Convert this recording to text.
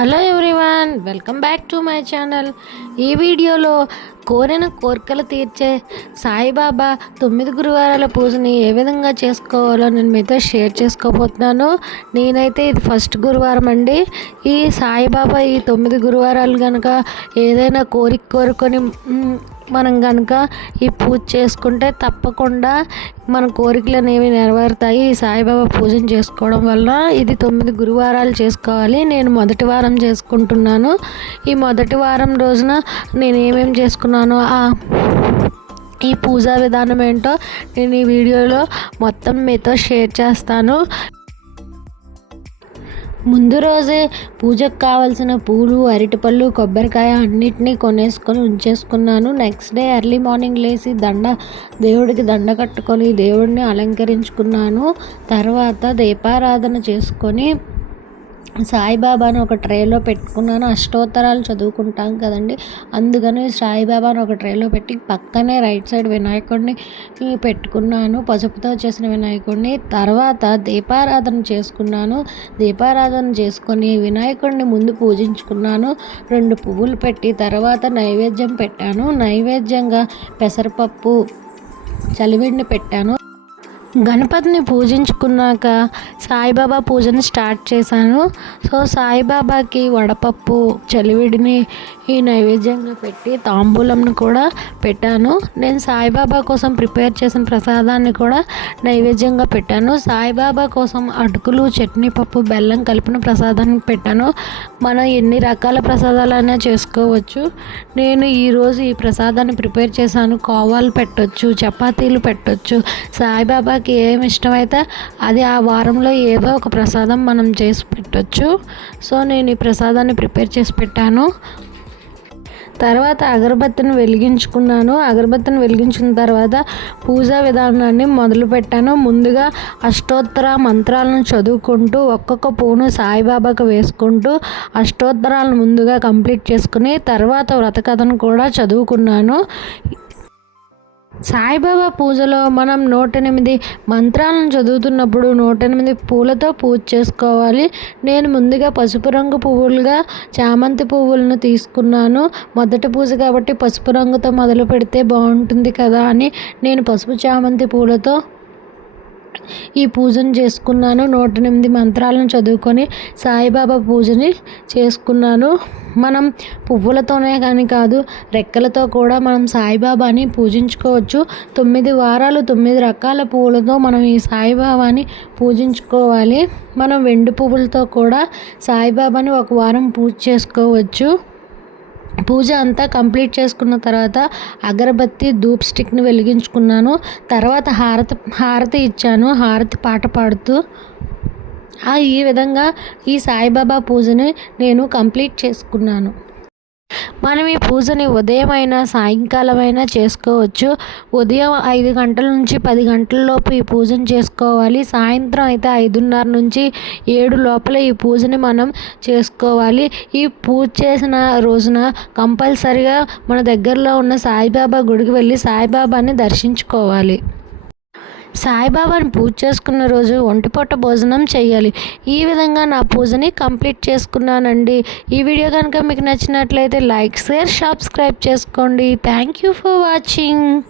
Hello everyone welcome back to my channel. ఈ వీడియోలో కోరిన కోరికలు తీర్చే సాయిబాబా తొమ్మిది గురువారాల పూజని ఏ విధంగా చేసుకోవాలో నేను మీతో షేర్ చేసుకోబోతున్నాను. నేనైతే ఇది ఫస్ట్ గురువారం అండి. ఈ సాయిబాబా ఈ తొమ్మిది గురువారాలు కనుక ఏదైనా కోరిక కోరుకొని మనం కనుక ఈ పూజ చేసుకుంటే తప్పకుండా మన కోరికలు అనేవి నెరవేరుతాయి. ఈ సాయిబాబా పూజను చేసుకోవడం వల్ల ఇది తొమ్మిది గురువారాలు చేసుకోవాలి. నేను మొదటి వారం చేసుకుంటున్నాను. ఈ మొదటి వారం రోజున నేను ఏమేమి చేసుకున్నానో ఆ ఈ పూజా విధానం ఏంటో నేను ఈ వీడియోలో మొత్తం మీతో షేర్ చేస్తాను. ముందు రోజే పూజకు కావాల్సిన పూలు అరటిపళ్ళు కొబ్బరికాయ అన్నిటినీ కొనేసుకొని ఉంచేసుకున్నాను. నెక్స్ట్ డే ఎర్లీ మార్నింగ్ లేచి దండ దేవుడికి దండ కట్టుకొని దేవుడిని అలంకరించుకున్నాను. తర్వాత దీపారాధన చేసుకొని సాయిబాబాను ఒక ట్రేలో పెట్టుకున్నాను. అష్టోత్తరాలు చదువుకుంటాం కదండి. అందుకని సాయిబాబాను ఒక ట్రేలో పెట్టి పక్కనే రైట్ సైడ్ వినాయకుడిని పెట్టుకున్నాను. పసుపుతో చేసిన వినాయకుడిని. తర్వాత దీపారాధన చేసుకున్నాను. దీపారాధన చేసుకొని వినాయకుడిని ముందు పూజించుకున్నాను. రెండు పువ్వులు పెట్టి తర్వాత నైవేద్యం పెట్టాను. నైవేద్యంగా పెసరపప్పు చలివిడిని పెట్టాను. గణపతిని పూజించుకున్నాక సాయిబాబా పూజను స్టార్ట్ చేశాను. సో సాయిబాబాకి వడపప్పు చలివిడిని ఈ నైవేద్యంగా పెట్టి తాంబూలంను కూడా పెట్టాను. నేను సాయిబాబా కోసం ప్రిపేర్ చేసిన ప్రసాదాన్ని కూడా నైవేద్యంగా పెట్టాను. సాయిబాబా కోసం అటుకులు చట్నీ పప్పు బెల్లం కలిపిన ప్రసాదాన్ని పెట్టాను. మనం ఎన్ని రకాల ప్రసాదాలైనా చేసుకోవచ్చు. నేను ఈరోజు ఈ ప్రసాదాన్ని ప్రిపేర్ చేశాను. కోవాలు పెట్టొచ్చు చపాతీలు పెట్టొచ్చు సాయిబాబాకి ఏమి ఇష్టమైతే అది ఆ వారంలో ఏదో ఒక ప్రసాదం మనం చేసి పెట్టవచ్చు సో నేను ఈ ప్రసాదాన్ని ప్రిపేర్ చేసి పెట్టాను. తర్వాత అగరబత్తిని వెలిగించుకున్నాను. అగరబత్తిని వెలిగించిన తర్వాత పూజా విధానాన్ని మొదలుపెట్టాను ముందుగా అష్టోత్తర మంత్రాలను చదువుకుంటూ ఒక్కొక్క పూను సాయిబాబాకు వేసుకుంటూ అష్టోత్తరాలను ముందుగా కంప్లీట్ చేసుకుని తర్వాత వ్రతకథను కూడా చదువుకున్నాను. సాయిబాబా పూజలో మనం నూట ఎనిమిది మంత్రాలను చదువుతున్నప్పుడు నూట ఎనిమిది పూలతో పూజ చేసుకోవాలి. నేను ముందుగా పసుపు రంగు పువ్వులుగా చామంతి పువ్వులను తీసుకున్నాను. మొదటి పూజ కాబట్టి పసుపు రంగుతో మొదలు పెడితే బాగుంటుంది కదా అని నేను పసుపు చామంతి పూలతో ఈ పూజను చేసుకున్నాను. నూట ఎనిమిది మంత్రాలను చదువుకొని సాయిబాబా పూజని చేసుకున్నాను. మనం పువ్వులతోనే కానీ కాదు రెక్కలతో కూడా మనం సాయిబాబాని పూజించుకోవచ్చు. తొమ్మిది వారాలు తొమ్మిది రకాల పువ్వులతో మనం ఈ సాయిబాబాని పూజించుకోవాలి. మనం వెండి పువ్వులతో కూడా సాయిబాబాని ఒక వారం పూజ చేసుకోవచ్చు. పూజ అంతా కంప్లీట్ చేసుకున్న తర్వాత అగరబత్తి ధూప్ స్టిక్ని వెలిగించుకున్నాను. తర్వాత హారతి హారతి ఇచ్చాను. హారతి పాట పాడుతూ ఈ విధంగా ఈ సాయిబాబా పూజని నేను కంప్లీట్ చేసుకున్నాను. మనం ఈ పూజని ఉదయం అయినా సాయంకాలం అయినా చేసుకోవచ్చు. ఉదయం ఐదు గంటల నుంచి పది గంటల లోపు ఈ పూజను చేసుకోవాలి. సాయంత్రం అయితే ఐదున్నర నుంచి ఏడు లోపల ఈ పూజని మనం చేసుకోవాలి. ఈ పూజ చేసిన రోజున కంపల్సరిగా మన దగ్గరలో ఉన్న సాయిబాబా గుడికి వెళ్ళి సాయిబాబాని దర్శించుకోవాలి. సాయిబాబాని పూజ చేసుకున్న రోజు ఒంటిపొట్ట భోజనం చేయాలి. ఈ విధంగా నా పూజని కంప్లీట్ చేసుకున్నానండి. ఈ వీడియో కనుక మీకు నచ్చినట్లయితే లైక్ షేర్ సబ్స్క్రైబ్ చేసుకోండి. Thank you for watching.